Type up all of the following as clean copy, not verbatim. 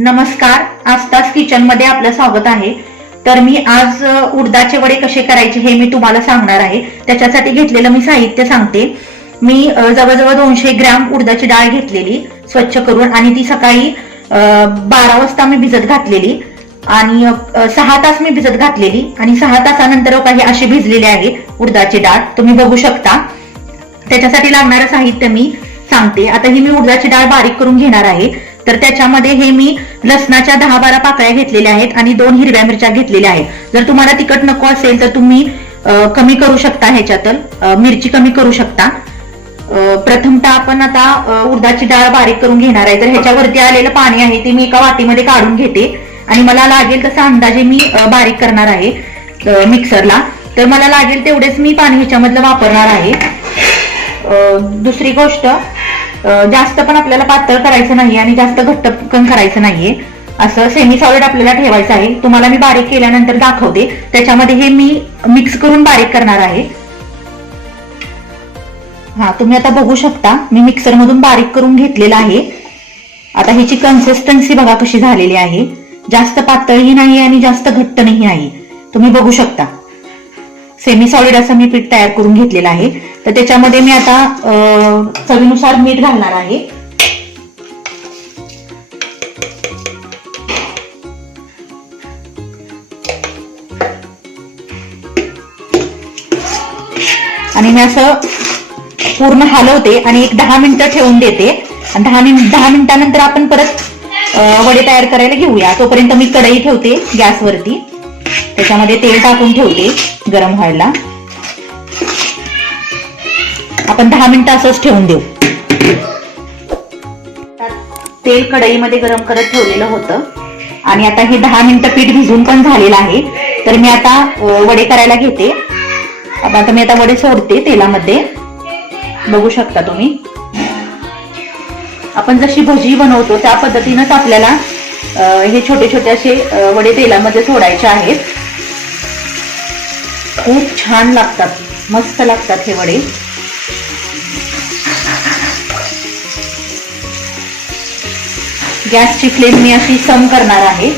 नमस्कार, आस्तास किचन मध्ये आपलं स्वागत आहे। तर मी आज उडदाचे वडे कसे करायचे हे मी तुम्हाला सांगणार आहे। त्याच्यासाठी घेतलेलं मी साहित्य सांगते। मी जवळजवळ 200 ग्रॅम उडदाची डाळ घेतलेली स्वच्छ करून आणि ती सकाळी 12 वाजता मी भिजत घातलेली आणि 6 तास मी भिजत घातलेली आणि 6 तासानंतर काही अशी भिजलेली आहे उडदाची डाळ, तुम्ही बघू शकता। त्याच्यासाठी लागणारं साहित्य मी सांगते। आता ही मी उडदाची डाळ बारीक करून घेणार आहे। तर त्याच्यामध्ये हे मी लसणाच्या 10-12 पाकळ्या घेतलेल्या आहेत आणि 2 हिरव्या मिरच्या घेतलेल्या आहेत। जर तुम्हाला तिखट नको असेल तर तुम्ही कमी करू शकता, ह्याच्यातल मिरची कमी करू शकता। प्रथमतः आपण आता उडदाची डाळ बारीक करून घेणार आहे। तर ह्याच्यावरती आलेलं पाणी आहे ते मी एका वाटीमध्ये काढून घेते आणि मला लागेल तसा अंदाजे मी बारीक करणार आहे मिक्सरला। तर मला लागेल तेवढेच मी पाणी ह्याच्यामधलं वापरणार आहे। दुसरी गोष्ट, जास्त पण आपल्याला पातळ करायचं नाही आणि जास्त घट्ट पण करायचं नाहीये, असं सेमी सॉलिड आपल्याला ठेवायचं आहे। तुम्हाला मी बारीक केल्यानंतर दाखवते। त्याच्यामध्ये हे मी मिक्स करून बारीक करणार आहे। तुम्ही आता बघू शकता मी मिक्सर मधून बारीक करून घेतलेला आहे। आता ह्याची कन्सिस्टन्सी बघा कशी झालेली आहे, जास्त पातळही नाही आणि जास्त घट्ट नाही, तुम्ही बघू शकता। सेमी सॉलिड असं मी पीठ तयार करून घेतलेलं आहे। तर त्याच्यामध्ये मी आता चवीनुसार मीठ घालणार आहे। आणि मी असं पूर्ण हलवते आणि एक 10 मिनिटं ठेवून देते आणि 10 मिनिटानंतर आपण परत वडे तयार करायला घेऊया। तोपर्यंत मी कढई ठेवते गॅसवरती, त्याच्यामध्ये तेल टाकून ठेवते गरम व्हायला। आपण 10 मिनिटं असंच ठेवून देऊ। तेल कढईमध्ये गरम करत ठेवलेलं होतं आणि आता हे 10 मिनिटं पीठ भिजून पण झालेलं आहे। तर मी आता वडे करायला घेते। आता मी वडे सोडते तेलामध्ये, बघू शकता तुम्ही। आपण जशी भजी बनवतो त्या पद्धतीनंच आपल्याला हे छोटे छोटे असे वडे तेलामध्ये सोडायचे आहेत। खूप छान लागतात, मस्त लागतात हे वडे। गॅसची फ्लेम मी अशी सम करणार आहे।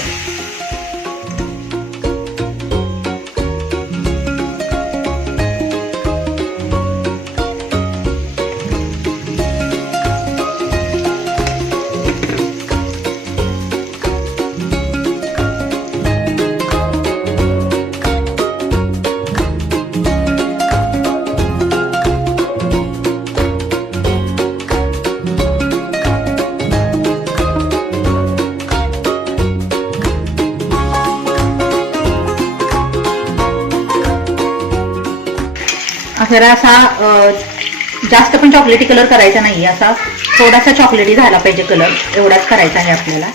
जरा असा जास्त पण चॉकलेटी कलर करायचा नाही, असा थोडासा चॉकलेटी झाला पाहिजे कलर, एवढाच करायचा आहे आपल्याला।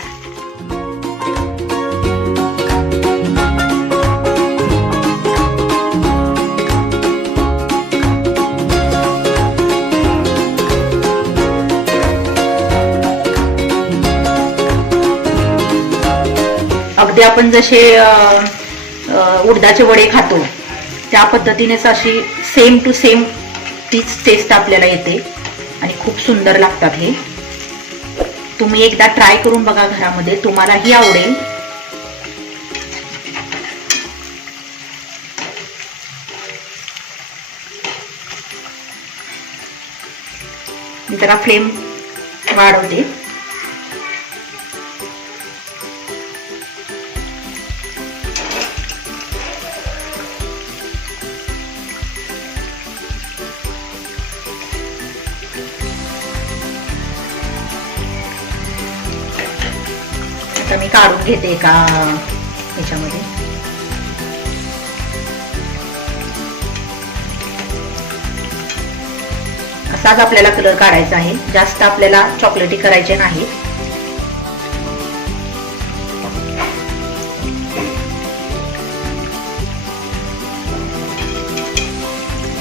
अगदी आपण जसे उडदाचे वडे खातो त्या पद्धतीनेच अशी सेम टू सेम तीच टेस्ट आपल्याला येते आणि खूप सुंदर लागतात हे। तुम्ही एकदा ट्राय करून बघा घरामध्ये, तुम्हालाही आवडेल। मी जरा फ्लेम वाढवते। आता मी काढून घेते एका ह्याच्यामध्ये। असाच आपल्याला कलर काढायचा आहे, जास्त आपल्याला चॉकलेटी करायचे नाही।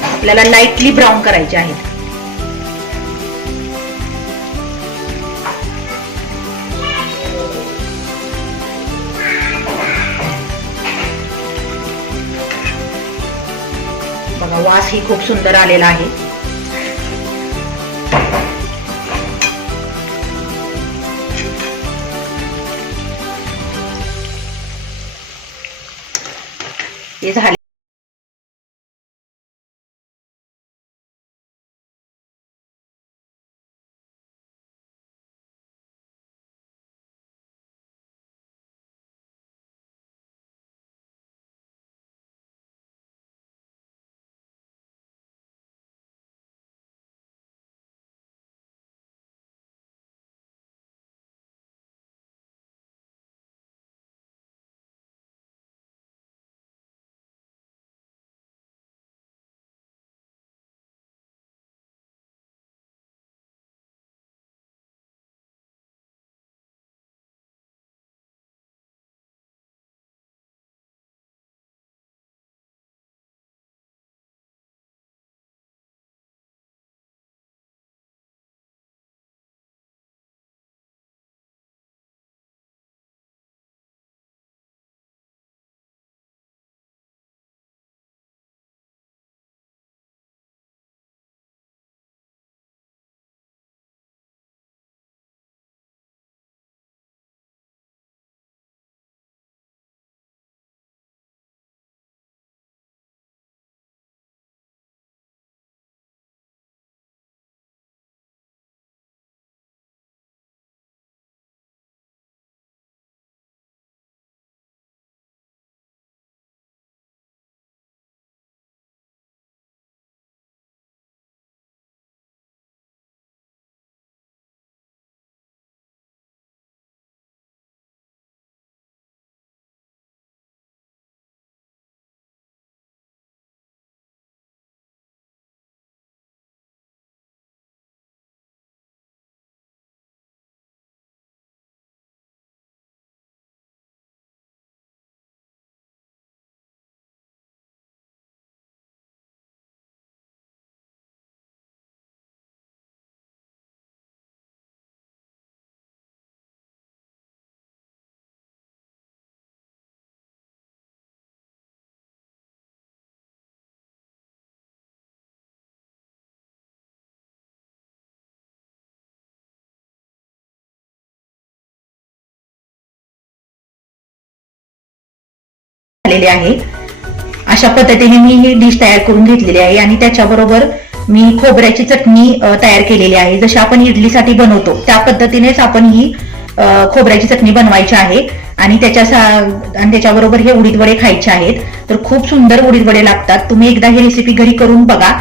आपल्याला लाईटली ब्राऊन करायचे आहेत। बघा वास ही खूप सुंदर आलेला आहे। हे झाले. झालेले आहे. अशा पद्धतीने मी ही डिश तयार करून घेतलेली आहे आणि त्याच्याबरोबर मी खोबऱ्याची चटणी तयार केलेली आहे. जशी आपण इडलीसाठी बनवतो त्या पद्धतीनेच आपण ही खोबऱ्याची चटणी बनवायची आहे आणि त्याच्याबरोबर हे उडीद वडे खायचे आहेत. तर खूप सुंदर उडीद वडे लागतात. तुम्ही एकदा ही रेसिपी घरी करून बघा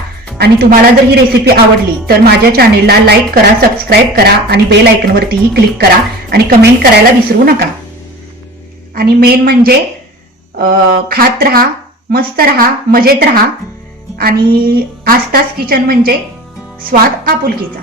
आणि तुम्हाला जर ही रेसिपी आवडली तर माझ्या चॅनेलला लाईक करा, सबस्क्राईब करा आणि बेल आयकॉनवरतीही क्लिक करा आणि कमेंट करायला विसरू नका. आणि मेन म्हणजे खात राहा, मस्त राहा, मजेत राहा आणि आस्थास किचन म्हणजे स्वाद आपुलकीचा.